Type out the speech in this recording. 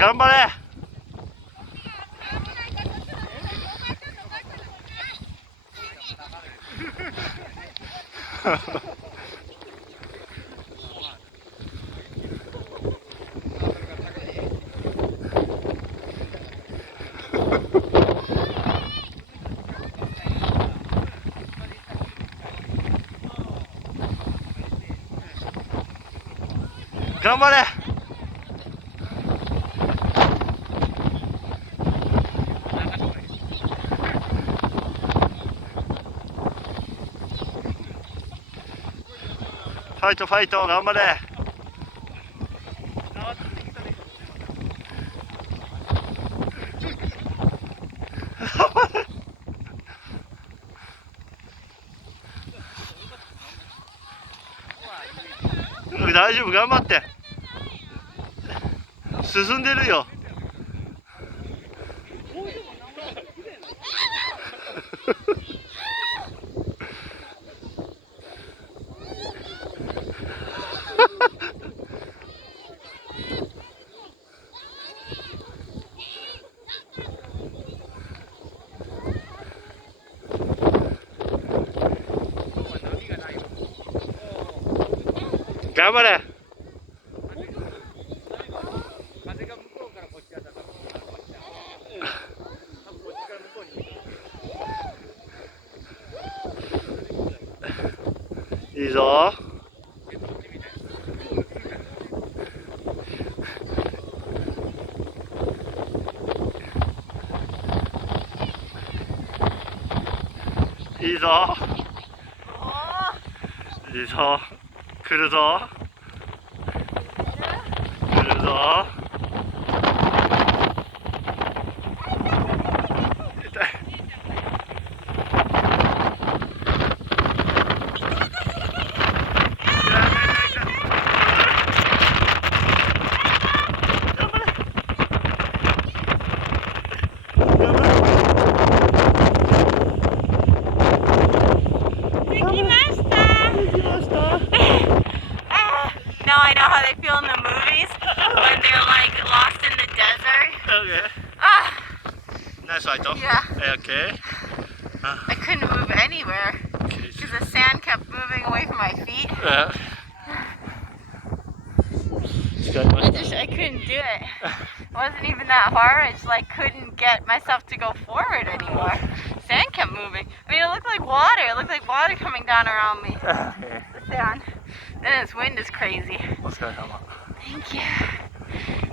頑張れ頑張れファイトファイト頑張れ大丈夫頑張って進んでるよ頑張れいいぞいいぞいいぞ来るぞ来るぞ痛いNow I know how they feel in the movies when they're like lost in the desert. Okay. Ah, Nice fight, though. yeah. Okay. I couldn't move anywhere because the sand kept moving away from my feet. I couldn't do it. It wasn't even that hard. I just like couldn't get myself to go forward anymore. Sand kept moving. I mean, it looked like water. It looked like water coming down around me. The sand. Then this wind is crazy. Thank you.